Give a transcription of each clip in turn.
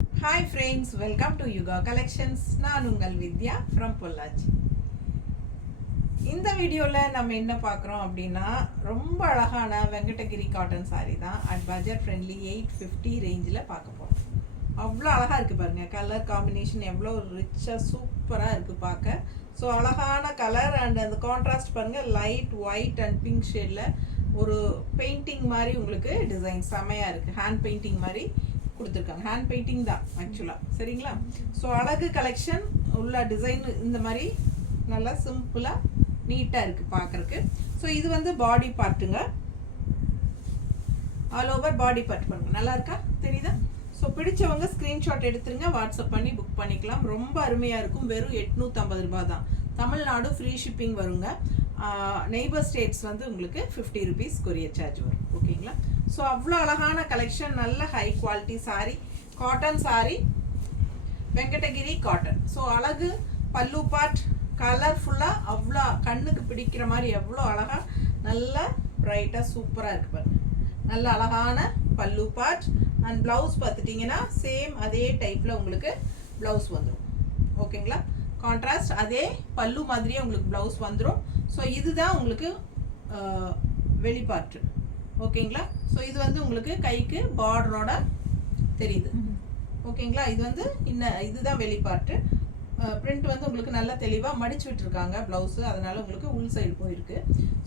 Hi friends, welcome to Yuga Collections. நான் உங்கள் வித்யா from Pollachi. இந்த வீடியோவில் நம்ம என்ன பார்க்குறோம் அப்படின்னா ரொம்ப அழகான வெங்கடகிரி காட்டன் saree தான் அட் பட்ஜெட் ஃப்ரெண்ட்லி 850 ரேஞ்சில் பார்க்க போகிறோம். அவ்வளோ அழகாக இருக்குது பாருங்கள், கலர் காம்பினேஷன் எவ்வளோ ரிச்சாக சூப்பராக இருக்குது பார்க்க. ஸோ அழகான கலர் அண்ட் அந்த கான்ட்ராஸ்ட் பாருங்கள், லைட் ஒயிட் அண்ட் பிங்க் ஷேடில் ஒரு பெயிண்டிங் மாதிரி உங்களுக்கு டிசைன் செமையாக இருக்குது. ஹேண்ட் பெயிண்டிங் மாதிரி கொடுத்துருக்காங்க. ஹேண்ட் பெயிண்டிங் தான் ஆக்சுவலாக, சரிங்களா? ஸோ அழகு கலெக்ஷன் உள்ள டிசைன் இந்த மாதிரி நல்லா சிம்பிளாக நீட்டாக இருக்குது பார்க்குறக்கு. ஸோ இது வந்து பாடி பார்ட்டுங்க, ஆல் ஓவர் பாடி பார்ட் பண்ணுங்க. நல்லா இருக்கா, தெரியுதா? ஸோ பிடிச்சவங்க ஸ்க்ரீன்ஷாட் எடுத்துருங்க, வாட்ஸ்அப் பண்ணி புக் பண்ணிக்கலாம். ரொம்ப அருமையாக இருக்கும். வெறும் 850 ரூபா தான். தமிழ்நாடு ஃப்ரீ ஷிப்பிங் வருங்க. நெய்பர் ஸ்டேட்ஸ் வந்து உங்களுக்கு 50 ருபீஸ் கொரியர் சார்ஜ் வரும். ஓகேங்களா? ஸோ அவ்வளோ அழகான கலெக்ஷன், நல்ல high quality sari, cotton sari, Venkatagiri cotton. So அழகு பல்லு பார்ட் கலர்ஃபுல்லாக அவ்வளோ கண்ணுக்கு பிடிக்கிற மாதிரி எவ்வளோ அழகாக நல்ல ப்ரைட்டாக சூப்பராக இருக்குது பாருங்க. நல்ல அழகான பல்லு பார்ட் அண்ட் ப்ளவுஸ் பார்த்துட்டிங்கன்னா சேம் அதே டைப்பில் உங்களுக்கு ப்ளவுஸ் வந்துடும். ஓகேங்களா? கான்ட்ராஸ்ட் அதே பல்லு மாதிரியே உங்களுக்கு ப்ளவுஸ் வந்துடும். ஸோ இதுதான் உங்களுக்கு வெளிப்பார்ட்டு. ஓகேங்களா? ஸோ இது வந்து உங்களுக்கு கைக்கு பார்டரோட தெரியுது. ஓகேங்களா? இது வந்து இதுதான் வெளிப்பார்ட்டு. பிரிண்ட் வந்து உங்களுக்கு நல்லா தெளிவாக மடிச்சு விட்டுருக்காங்க ப்ளவுஸு, அதனால் உங்களுக்கு உள் சைடு போயிருக்கு.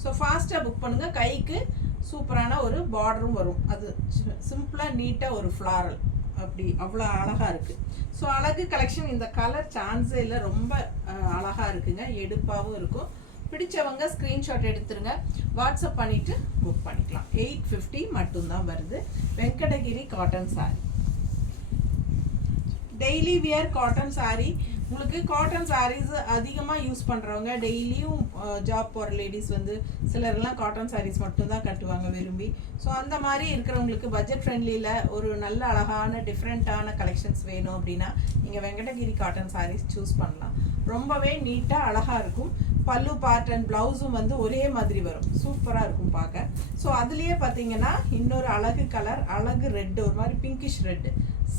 ஸோ ஃபாஸ்ட்டாக புக் பண்ணுங்கள். கைக்கு சூப்பரான ஒரு பார்டரும் வரும். அது சிம்பிளாக நீட்டாக ஒரு ஃப்ளாரல் அப்படி அவ்வளோ அழகாக இருக்குது. ஸோ அழகு கலெக்ஷன். இந்த கலர் சான்ஸே இல்லை, ரொம்ப அழகாக இருக்குங்க, எடுப்பாகவும் இருக்கும். பிடிச்சவங்க ஸ்க்ரீன்ஷாட் எடுத்துருங்க, வாட்ஸ்அப் பண்ணிவிட்டு புக் பண்ணிக்கலாம். 850 மட்டும்தான் வருது. Venkatagiri cotton sari, daily wear cotton sari. உங்களுக்கு காட்டன் சாரீஸ் அதிகமாக யூஸ் பண்ணுறவங்க, டெய்லியும் ஜாப் போகிற லேடிஸ் வந்து சிலர்லாம் காட்டன் சாரீஸ் மட்டும்தான் கட்டுவாங்க விரும்பி. ஸோ அந்த மாதிரி இருக்கிறவங்களுக்கு பட்ஜெட் ஃப்ரெண்ட்லியில் ஒரு நல்ல அழகான டிஃப்ரெண்ட்டான கலெக்ஷன்ஸ் வேணும் அப்படின்னா நீங்கள் வெங்கடகிரி காட்டன் சாரீஸ் சூஸ் பண்ணலாம். ரொம்பவே நீட்டாக அழகாக இருக்கும். பல்லு பார்ட் அண்ட் ப்ளவுஸும் வந்து ஒரே மாதிரி வரும், சூப்பராக இருக்கும் பார்க்க. ஸோ அதுலேயே பார்த்தீங்கன்னா இன்னொரு அழகு கலர், அழகு ரெட்டு, ஒரு மாதிரி பிங்கிஷ் ரெட்டு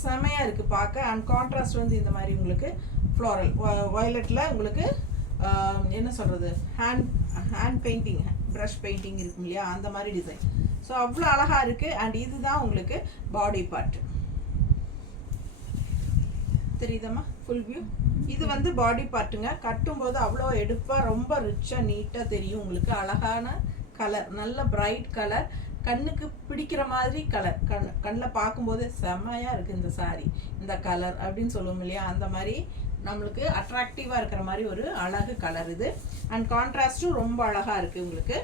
செமையாக இருக்குது பார்க்க. அண்ட் கான்ட்ராஸ்ட் வந்து இந்த மாதிரி உங்களுக்கு ஃப்ளாரல் வயலட்டில் உங்களுக்கு என்ன சொல்கிறது, ஹேண்ட் பெயிண்டிங், ப்ரஷ் பெயிண்டிங் இருக்கும் இல்லையா, அந்த மாதிரி டிசைன். ஸோ அவ்வளோ அழகாக இருக்குது. அண்ட் இதுதான் உங்களுக்கு பாடி பார்ட், தெரியுதம்மா ஃபுல் வியூ. இது வந்து பாடி பார்ட்டுங்க. கட்டும்போது அவ்வளோ எடுப்பாக ரொம்ப ரிச்சாக நீட்டாக தெரியும் உங்களுக்கு. அழகான கலர், நல்ல பிரைட் கலர், கண்ணுக்கு பிடிக்கிற மாதிரி கலர், கண்ணில் பார்க்கும்போது செம்மையாக இருக்குது இந்த சாரீ. இந்த கலர் அப்படின்னு சொல்லுவோம் இல்லையா, அந்த மாதிரி நம்மளுக்கு அட்ராக்டிவாக இருக்கிற மாதிரி ஒரு அழகு கலர் இது. அண்ட் கான்ட்ராஸ்ட்டும் ரொம்ப அழகாக இருக்குது உங்களுக்கு.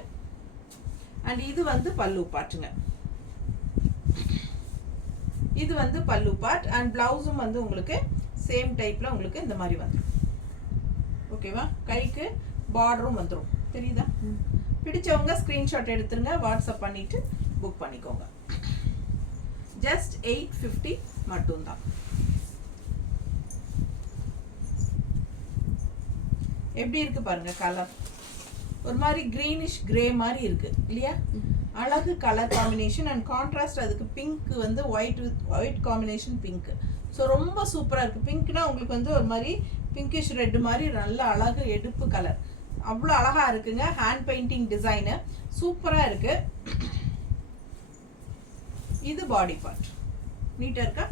அண்ட் இது வந்து பல்லு பார்ட்டுங்க, இது வந்து பல்லு பார்ட். அண்ட் ப்ளவுஸும் வந்து உங்களுக்கு சேம் டைப்பில் உங்களுக்கு இந்த மாதிரி வந்துடும். ஓகேவா? கைக்கு பார்டரும் வந்துடும், தெரியுதா? பிடிச்சவங்க ஸ்க்ரீன்ஷாட் எடுத்துருங்க, வாட்ஸ்அப் பண்ணிவிட்டு புக் பண்ணிக்கோங்க. ஜஸ்ட் 850 மட்டும்தான். எப்படி இருக்குது பாருங்கள் கலர், ஒரு மாதிரி க்ரீனிஷ் கிரே மாதிரி இருக்குது இல்லையா? அழகு கலர் காம்பினேஷன். அண்ட் கான்ட்ராஸ்ட் அதுக்கு பிங்க் வந்து ஒயிட் காம்பினேஷன் பிங்க். ஸோ ரொம்ப சூப்பராக இருக்குது. பிங்க்னா உங்களுக்கு வந்து ஒரு மாதிரி பிங்கிஷ் ரெட்டு மாதிரி நல்ல அழகு எடுப்பு கலர், அவ்வளோ அழகாக இருக்குங்க. ஹேண்ட் பெயிண்டிங் டிசைனு சூப்பராக இருக்குது. இது பாடி பார்ட் நீட்டாக இருக்கா?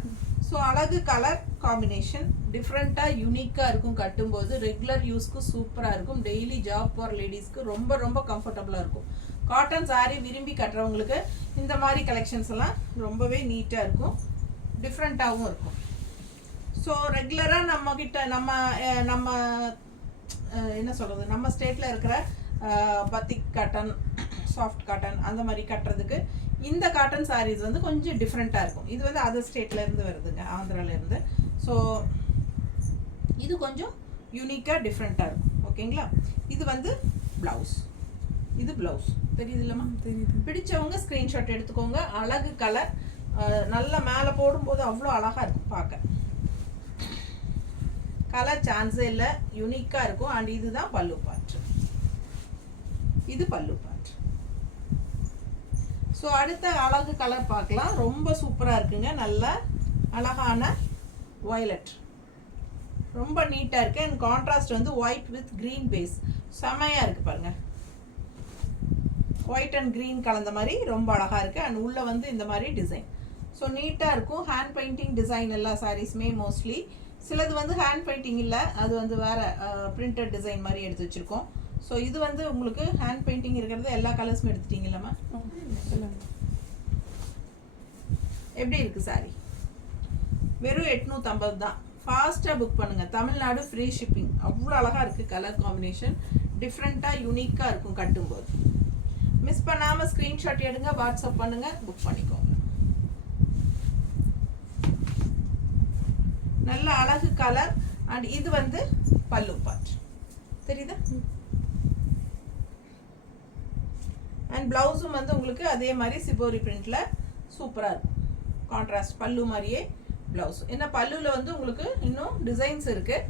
ஸோ அழகு கலர் காம்பினேஷன் டிஃப்ரெண்ட்டாக யூனிக்காக இருக்கும். கட்டும்போது ரெகுலர் யூஸ்க்கு சூப்பராக இருக்கும். டெய்லி ஜாப் போகிற லேடிஸ்க்கு ரொம்ப ரொம்ப கம்ஃபர்டபுளாக இருக்கும். காட்டன் சாரீ விரும்பி கட்டுறவங்களுக்கு இந்த மாதிரி கலெக்ஷன்ஸ் எல்லாம் ரொம்பவே நீட்டாக இருக்கும், டிஃப்ரெண்ட்டாகவும் இருக்கும். ஸோ ரெகுலராக நம்மக்கிட்ட நம்ம என்ன சொல்கிறது, நம்ம ஸ்டேட்டில் இருக்கிற பத்திக் காட்டன், சாஃப்ட் காட்டன் அந்த மாதிரி கட்டுறதுக்கு இந்த காட்டன் சாரீஸ் வந்து கொஞ்சம் டிஃப்ரெண்ட்டாக இருக்கும். இது வந்து அதர் ஸ்டேட்லேருந்து வருதுங்க, ஆந்திராலேருந்து. ஸோ இது கொஞ்சம் யூனிக்காக டிஃப்ரெண்ட்டாக இருக்கும். ஓகேங்களா? இது வந்து ப்ளவுஸ், இது ப்ளவுஸ் தெரியுது இல்லைம்மா? தெரியுது. பிடிச்சவங்க ஸ்க்ரீன்ஷாட் எடுத்துக்கோங்க. அழகு கலர், நல்ல மேலே போடும்போது அவ்வளோ அழகாக இருக்கும் பார்க்க. கலர் சான்ஸே இல்லை, யூனிக்காக இருக்கும். அண்ட் இதுதான் பல்லு பார்ட், இது பல்லு பார்ட். ஸோ அடுத்த அழகு கலர் பார்க்கலாம். ரொம்ப சூப்பராக இருக்குங்க, நல்ல அழகான வயலட் ரொம்ப நீட்டாக இருக்குது. அண்ட் கான்ட்ராஸ்ட் வந்து ஒயிட் வித் க்ரீன் பேஸ் செமையாக இருக்குது பாருங்கள். ஒயிட் அண்ட் க்ரீன் கலந்த மாதிரி ரொம்ப அழகாக இருக்குது. அண்ட் உள்ளே வந்து இந்த மாதிரி டிசைன். ஸோ நீட்டாக இருக்கும். ஹேண்ட் பெயிண்டிங் டிசைன் எல்லா சாரீஸுமே மோஸ்ட்லி. சிலது வந்து ஹேண்ட் பெயிண்டிங் இல்லை, அது வந்து வேறு பிரிண்டட் டிசைன் மாதிரி எடுத்து வச்சுருக்கோம். ஸோ இது வந்து உங்களுக்கு ஹேண்ட் பெயிண்டிங் இருக்கிறது எல்லா கலர்ஸும் எடுத்துட்டீங்களாம்மா? எப்படி இருக்குது சாரி? வெறும் 850 தான். ஃபாஸ்ட்டாக புக் பண்ணுங்கள். Tamil Nadu free shipping. அவ்வளோ அழகாக இருக்குது. கலர் காம்பினேஷன் டிஃப்ரெண்ட்டாக யூனிக்காக இருக்கும் கட்டும்போது. மிஸ் பண்ணாமல் ஸ்க்ரீன்ஷாட் எடுங்க, வாட்ஸ்அப் பண்ணுங்கள், புக் பண்ணிக்கோங்க. நல்ல அழகு கலர். அண்ட் இது வந்து பல்லு பார்ட் தெரியுதா? அண்ட் ப்ளவுஸும் வந்து உங்களுக்கு அதே மாதிரி சிபோரி பிரிண்டில் சூப்பராக இருக்கும். கான்ட்ராஸ்ட் பல்லு மாதிரியே ப்ளவுஸ். ஏன்னா பல்லுவில் வந்து உங்களுக்கு இன்னும் டிசைன்ஸ் இருக்குது.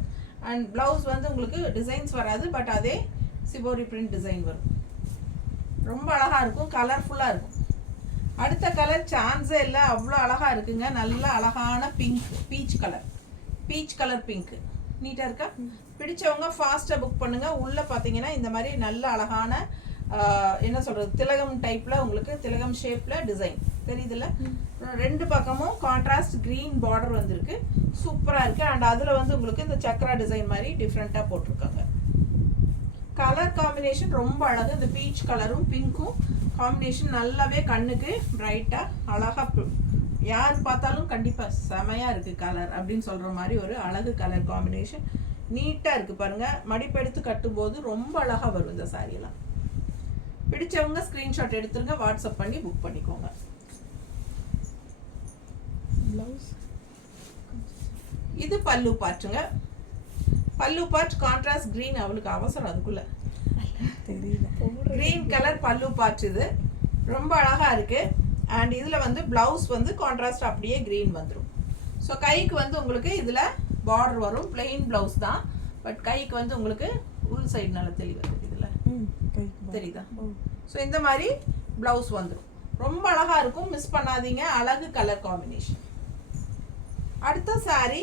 அண்ட் ப்ளவுஸ் வந்து உங்களுக்கு டிசைன்ஸ் வராது, பட் அதே சிபோரி பிரிண்ட் டிசைன் வரும். ரொம்ப அழகாக இருக்கும், கலர்ஃபுல்லாக இருக்கும். அடுத்த கலர் சான்ஸே இல்லை, அவ்வளோ அழகாக இருக்குங்க. நல்ல அழகான பிங்க், பீச் கலர் பிங்க்கு நீட்டாக இருக்கா? பிடிச்சவங்க ஃபாஸ்ட்டாக புக் பண்ணுங்கள். உள்ளே பார்த்தீங்கன்னா இந்த மாதிரி நல்ல அழகான என்ன சொல்கிறது, திலகம் டைப்பில் உங்களுக்கு திலகம் ஷேப்பில் டிசைன் தெரியுதுல்ல? ரெண்டு பக்கமும் கான்ட்ராஸ்ட் க்ரீன் பார்டர் வந்திருக்கு. சூப்பராக இருக்குது. அண்ட் அதில் வந்து உங்களுக்கு இந்த சக்ரா டிசைன் மாதிரி டிஃப்ரெண்ட்டாக போட்டிருக்காங்க. கலர் காம்பினேஷன் ரொம்ப அழகு. இந்த பீச் கலரும் பிங்க்கும் காம்பினேஷன் நல்லாவே கண்ணுக்கு பிரைட்டாக அழகாக, யார் பார்த்தாலும் கண்டிப்பாக செமையாக இருக்குது கலர் அப்படின்னு சொல்கிற மாதிரி ஒரு அழகு கலர் காம்பினேஷன். நீட்டாக இருக்குது பாருங்கள். மடிப்பெடுத்து கட்டும்போது ரொம்ப அழகாக வரும் இந்த சாரியெல்லாம். பிடிச்சவங்க ஸ்க்ரீன்ஷாட் எடுத்துருங்க, வாட்ஸ்அப் பண்ணி புக் பண்ணிக்கோங்க. இது பல்லு பார்ட்டுங்க. பல்லு பார்ட் கான்ட்ராஸ்ட் க்ரீன். அவளுக்கு அவசரம் அதுக்குள்ள தெரியல. க்ரீன் கலர் பல்லு பார்ட். இது ரொம்ப அழகாக இருக்குது. அண்ட் இதில் வந்து ப்ளவுஸ் வந்து கான்ட்ராஸ்ட் அப்படியே க்ரீன் வந்துடும். ஸோ கைக்கு வந்து உங்களுக்கு இதில் பார்டர் வரும். பிளெயின் ப்ளவுஸ் தான், பட் கைக்கு வந்து உங்களுக்கு உள் சைடு நல்லா தெளிவாக இதில் தெரியுதா? ஸோ இந்த மாதிரி ப்ளவுஸ் வந்துடும். ரொம்ப அழகாக இருக்கும், மிஸ் பண்ணாதீங்க. அழகு கலர் காம்பினேஷன். அடுத்த சாரீ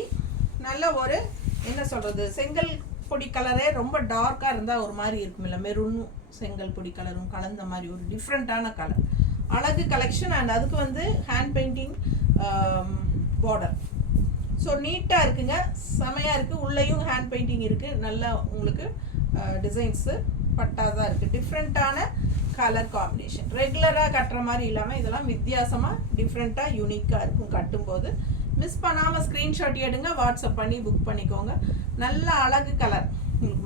நல்ல ஒரு என்ன சொல்கிறது, செங்கல் பொடி கலரே ரொம்ப டார்க்காக இருந்தால் ஒரு மாதிரி இருக்கும் இல்லை, மெரூனும் செங்கல் பொடி கலரும் கலந்த மாதிரி ஒரு டிஃப்ரெண்ட்டான கலர். அழகு கலெக்ஷன். அண்ட் அதுக்கு வந்து ஹேண்ட் பெயிண்டிங் பார்டர். ஸோ நீட்டாக இருக்குங்க, செமையாக இருக்குது. உள்ளேயும் ஹேண்ட் பெயிண்டிங் இருக்குது. நல்லா உங்களுக்கு டிசைன்ஸு பட்டாதான் இருக்குது. டிஃப்ரெண்ட்டான கலர் காம்பினேஷன். ரெகுலராக கட்டுற மாதிரி இல்லாமல் இதெல்லாம் வித்தியாசமாக டிஃப்ரெண்ட்டாக யூனிக்காக இருக்கும் கட்டும்போது. மிஸ் பண்ணாமல் ஸ்க்ரீன்ஷாட் எடுங்க, வாட்ஸ்அப் பண்ணி புக் பண்ணிக்கோங்க. நல்ல அழகு கலர். உங்களுக்கு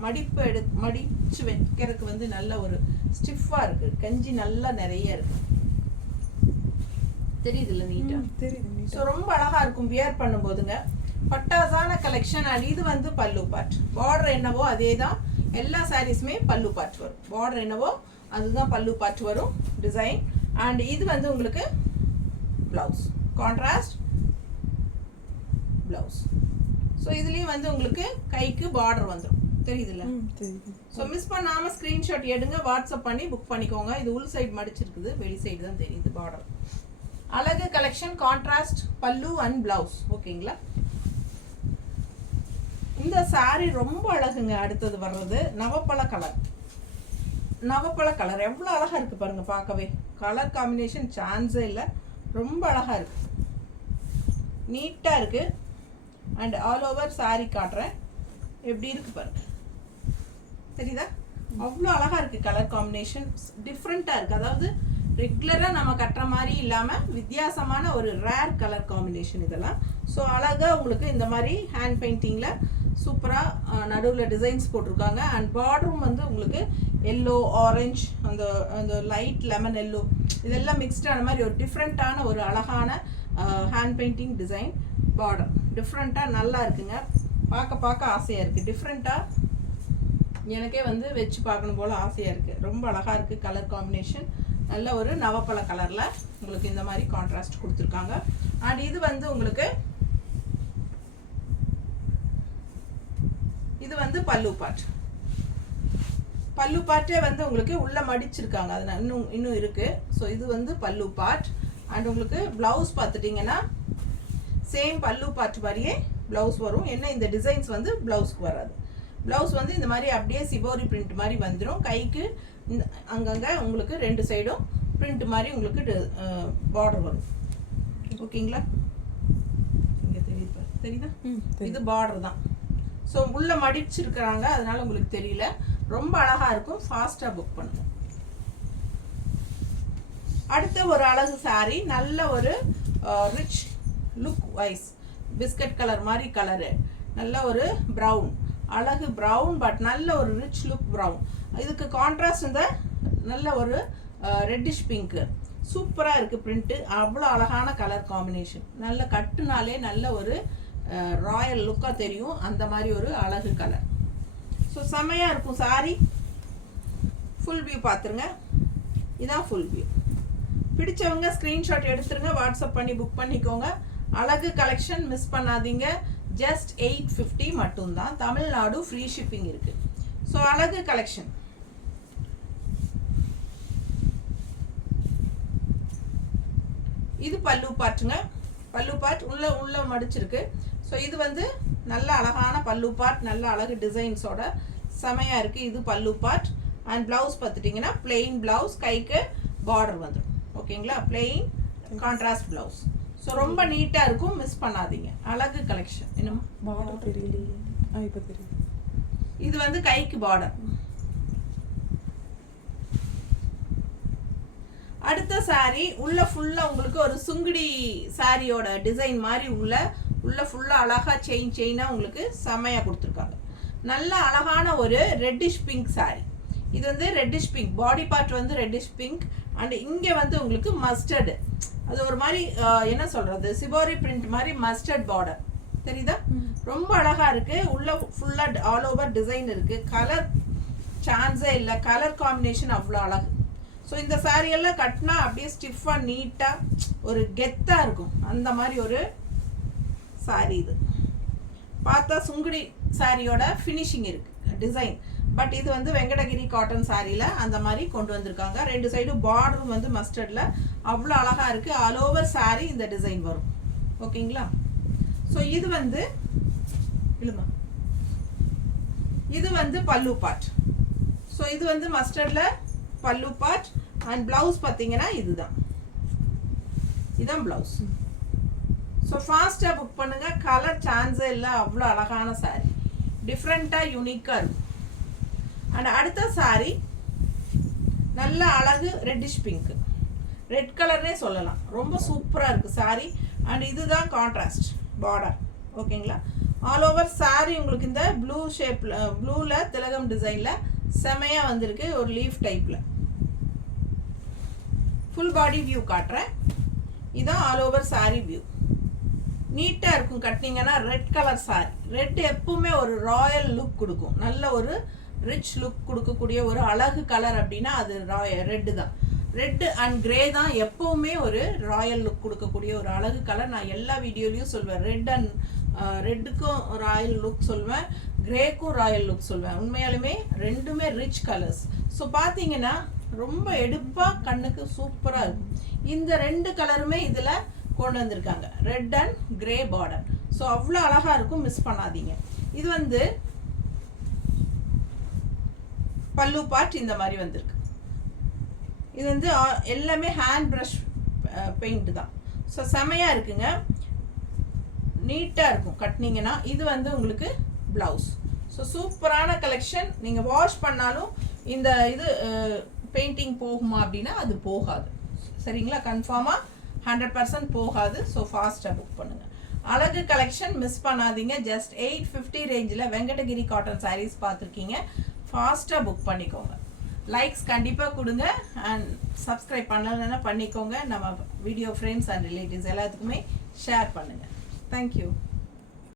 மடித்து வைக்கிறதுக்கு வந்து நல்ல ஒரு ஸ்டிஃபாக இருக்குது. கஞ்சி நல்லா நிறைய இருக்குது. தெரியுதுல்ல? நீட்டாக தெரியுது. ஸோ ரொம்ப அழகாக இருக்கும் வியர் பண்ணும்போதுங்க. பட்டாசான கலெக்ஷன். அண்ட் இது வந்து பல்லு பார்ட். பார்டர் என்னவோ அதே தான். எல்லா சாரீஸுமே பல்லு பார்ட் வரும். பார்டர் என்னவோ அதுதான் பல்லு பார்ட் வரும் டிசைன். அண்ட் இது வந்து உங்களுக்கு ப்ளவுஸ், கான்ட்ராஸ்ட் ப்ளவுஸ். ஸோ இதுலேயும் வந்து உங்களுக்கு கைக்கு பார்டர் வந்துடும். தெரியுதுல்ல? ஸோ மிஸ் பண்ணாமல் ஸ்க்ரீன்ஷாட் எடுங்க, வாட்ஸ்அப் பண்ணி புக் பண்ணிக்கோங்க. இது உள் சைடு மடிச்சிருக்குது, வெளி சைடு தான் தெரியுது பார்டர். அழகு கலெக்ஷன். கான்ட்ராஸ்ட் பல்லு அண்ட் ப்ளவுஸ். ஓகேங்களா? இந்த சாரி ரொம்ப அழகுங்க. அடுத்தது வர்றது நவப்பழ கலர். நவப்பழ கலர் எவ்வளோ அழகாக இருக்குது பாருங்கள். பார்க்கவே கலர் காம்பினேஷன் சான்ஸே இல்லை. ரொம்ப அழகாக இருக்குது, நீட்டாக இருக்குது. அண்ட் ஆல் ஓவர் சாரி காட்டுறேன் எப்படி இருக்குது பாருங்கள். தெரியுதா? அவ்வளோ அழகாக இருக்குது. கலர் காம்பினேஷன் டிஃப்ரெண்ட்டாக இருக்குது. அதாவது ரெகுலராக நம்ம கட்டுற மாதிரி இல்லாமல் வித்தியாசமான ஒரு ரேர் கலர் காம்பினேஷன் இதெல்லாம். ஸோ அழகாக உங்களுக்கு இந்த மாதிரி ஹேண்ட் பெயிண்டிங்கில் சூப்பராக நடுவில் டிசைன்ஸ் போட்டிருக்காங்க. அண்ட் பார்டரும் வந்து உங்களுக்கு எல்லோ, ஆரஞ்ச், அந்த லைட் லெமன் எல்லோ இதெல்லாம் மிக்ஸ்டான மாதிரி ஒரு டிஃப்ரெண்ட்டான ஒரு அழகான ஹேண்ட் பெயிண்டிங் டிசைன் பார்டர். டிஃப்ரெண்ட்டாக நல்லா இருக்குங்க. பார்க்க ஆசையாக இருக்குது. டிஃப்ரெண்ட்டாக எனக்கே வந்து வச்சு பார்க்கணும் போல் ஆசையாக இருக்குது. ரொம்ப அழகாக இருக்குது கலர் காம்பினேஷன். நல்ல ஒரு நவப்பழ கலரில் உங்களுக்கு இந்த மாதிரி கான்ட்ராஸ்ட் கொடுத்துருக்காங்க. அண்ட் இது வந்து உங்களுக்கு இது வந்து பல்லு பார்ட். பல்லு பார்ட்டே வந்து உங்களுக்கு உள்ளே மடிச்சிருக்காங்க. அது இன்னும் இருக்குது. ஸோ இது வந்து பல்லு பார்ட். அண்ட் உங்களுக்கு ப்ளவுஸ் பார்த்துட்டிங்கன்னா சேம் பல்லு பார்ட் மாதிரியே ப்ளவுஸ் வரும். என்ன இந்த டிசைன்ஸ் வந்து ப்ளவுஸ்க்கு வராது. ப்ளவுஸ் வந்து இந்த மாதிரி அப்படியே சிபோரி பிரிண்ட் மாதிரி வந்துடும். கைக்கு அங்கங்கே உங்களுக்கு 2 சைடும் பிரிண்ட் மாதிரி உங்களுக்கு பார்டர் வரும். ஓகேங்களா? இங்கே தெரியுதா? இது பார்டர் தான். ஸோ உள்ள மடிச்சிருக்கிறாங்க, அதனால உங்களுக்கு தெரியல. ரொம்ப அழகாக இருக்கும். ஃபாஸ்ட்டாக புக் பண்ணுங்க. அடுத்த ஒரு அழகு சாரி, நல்ல ஒரு rich look wise biscuit colour மாதிரி கலரு, நல்ல ஒரு ப்ரௌன், அழகு ப்ரௌன், பட் நல்ல ஒரு ரிச் லுக் ப்ரௌன். இதுக்கு கான்ட்ராஸ்ட் இந்த நல்ல ஒரு ரெட்டிஷ் பிங்க்கு, சூப்பராக இருக்குது பிரிண்ட்டு. அவ்வளோ அழகான கலர் காம்பினேஷன். நல்ல கட்டுனாலே நல்ல ஒரு ராயல் லுக்காக தெரியும். அந்த மாதிரி ஒரு அழகு கலர். ஸோ செம்மையாக இருக்கும் சாரி. ஃபுல் வியூ பார்த்துருங்க. இதான் ஃபுல் வியூ. பிடிச்சவங்க ஸ்க்ரீன்ஷாட் எடுத்துருங்க, வாட்ஸ்அப் பண்ணி புக் பண்ணிக்கோங்க. அழகு கலெக்ஷன் மிஸ் பண்ணாதீங்க. ஜஸ்ட் 850 மட்டும்தான். தமிழ்நாடு ஃப்ரீ ஷிப்பிங் இருக்குது. ஸோ அழகு கலெக்ஷன். இது பல்லு பாட்டுங்க. பல்லு பாட் உள்ள மடிச்சிருக்கு. ஸோ இது வந்து நல்ல அழகான பல்லு பாட், நல்ல அழகு டிசைன்ஸோட செமையாக இருக்குது. இது பல்லு பாட். அண்ட் ப்ளவுஸ் பார்த்துட்டிங்கன்னா பிளெயின் ப்ளவுஸ், கைக்கு பார்டர் வந்துடும். ஓகேங்களா? Plain contrast blouse. ஸோ ரொம்ப நீட்டாக இருக்கும், மிஸ் பண்ணாதீங்க. அழகு கலெக்ஷன். என்னம்மா பார்டர் தெரியலையே? இப்போ தெரியுது. இது வந்து கைக்கு பார்டர். அடுத்த சாரி உள்ள ஃபுல்லாக உங்களுக்கு ஒரு சுங்குடி சாரியோட டிசைன் மாதிரி உள்ள ஃபுல்லாக அழகாக செயினாக உங்களுக்கு செமையாக கொடுத்துருக்காங்க. நல்ல அழகான ஒரு ரெட்டிஷ் பிங்க் சாரி. இது வந்து ரெட்டிஷ் பிங்க், பாடி பார்ட் வந்து ரெட்டிஷ் பிங்க். அண்ட் இங்கே வந்து உங்களுக்கு மஸ்டர்டு, அது ஒரு மாதிரி என்ன சொல்கிறது, சிபோரி பிரிண்ட் மாதிரி மஸ்டர்ட் பார்டர் தெரியுதா? ரொம்ப அழகாக இருக்குது. உள்ள ஃபுல்லாக ஆல் ஓவர் டிசைன் இருக்குது. கலர் சான்ஸே இல்லை. கலர் காம்பினேஷன் அவ்வளோ அழகு. ஸோ இந்த சாரியெல்லாம் கட்டினா அப்படியே ஸ்டிஃபாக நீட்டாக ஒரு கெத்தாக இருக்கும். அந்த மாதிரி ஒரு சாரி இது. பார்த்தா சுங்குடி சாரியோட ஃபினிஷிங் இருக்குது, டிசைன். பட் இது வந்து வெங்கடகிரி காட்டன் சாரியில் அந்த மாதிரி கொண்டு வந்திருக்காங்க. 2 சைடும் பார்டரும் வந்து மஸ்டர்டில் அவ்வளோ அழகாக இருக்குது. ஆல் ஓவர் சாரி இந்த டிசைன் வரும். ஓகேங்களா? ஸோ இது வந்து இல்லைம்மா, இது வந்து பல்லு பார்ட். ஸோ இது வந்து மஸ்டர்டில் பல்லு பார்ட். அண்ட் ப்ளவுஸ் பார்த்தீங்கன்னா இதுதான் ப்ளவுஸ். ஸோ ஃபாஸ்ட்டாக புக் பண்ணுங்கள். கலர் சான்ஸே இல்லை. அவ்வளோ அழகான சாரி, டிஃப்ரெண்ட்டாக யூனிக்காக இருக்கும். அண்ட் அடுத்த சாரி நல்ல அழகு ரெட்டிஷ் பிங்க்கு, ரெட் கலர்னே சொல்லலாம். ரொம்ப சூப்பராக இருக்குது சாரி. அண்ட் இதுதான் கான்ட்ராஸ்ட் பார்டர். ஓகேங்களா? ஆல் ஓவர் சாரி உங்களுக்கு இந்த ப்ளூ ஷேப்பில், ப்ளூவில் திலகம் டிசைனில் செமையாக வந்திருக்கு. ஒரு லீஃப் டைப்பில். ஃபுல் பாடி வியூ காட்டுறேன். இதுதான் ஆல் ஓவர் சாரி வியூ. நீட்டாக இருக்கும் கட்டினீங்கன்னா. Red colour sorry. ரெட் எப்பவுமே ஒரு ராயல் லுக் கொடுக்கும். நல்ல ஒரு ரிச் லுக் கொடுக்கக்கூடிய ஒரு அழகு கலர் அப்படின்னா அது ரெட்டு தான். ரெட்டு அண்ட் கிரே தான் எப்பவுமே ஒரு ராயல் லுக் கொடுக்கக்கூடிய ஒரு அழகு கலர். நான் எல்லா வீடியோலையும் சொல்வேன். ரெட்டுக்கும் ராயல் லுக் சொல்வேன், கிரேக்கும் ராயல் லுக் சொல்வேன். உண்மையாலுமே ரெண்டுமே ரிச் கலர்ஸ். ஸோ பார்த்தீங்கன்னா ரொம்ப எடுப்பாக கண்ணுக்கு சூப்பராக இருக்கும். இந்த 2 கலருமே இதில் கொண்டு வந்திருக்காங்க, red and grey border. So அவ்வளோ அழகாக இருக்கும், மிஸ் பண்ணாதீங்க. இது வந்து பல்லு பார்ட் இந்த மாதிரி வந்திருக்கு. இது வந்து எல்லாமே ஹேண்ட் ப்ரஷ் பெயிண்ட் தான். ஸோ செமையாக இருக்குங்க, நீட்டாக இருக்கும் கட்டினீங்கன்னா. இது வந்து உங்களுக்கு ப்ளவுஸ். ஸோ சூப்பரான கலெக்ஷன். நீங்கள் வாஷ் பண்ணாலும் இந்த இது பெயிண்டிங் போகுமா அப்படின்னா அது போகாது. சரிங்களா? கன்ஃபார்மாக 100% போகாது. ஸோ ஃபாஸ்ட்டாக புக் பண்ணுங்கள். அழகு கலெக்ஷன் மிஸ் பண்ணாதீங்க. ஜஸ்ட் 850 ரேஞ்சில் வெங்கடகிரி காட்டன் சாரீஸ் பார்த்துருக்கீங்க. ஃபாஸ்ட்டாக புக் பண்ணிக்கோங்க. லைக்ஸ் கண்டிப்பாக கொடுங்க. அண்ட் சப்ஸ்கிரைப் பண்ணலைன்னா பண்ணிக்கோங்க. நம்ம வீடியோ ஃப்ரெண்ட்ஸ் அண்ட் ரிலேட்டிவ்ஸ் எல்லாத்துக்குமே ஷேர் பண்ணுங்கள். தேங்க்யூ.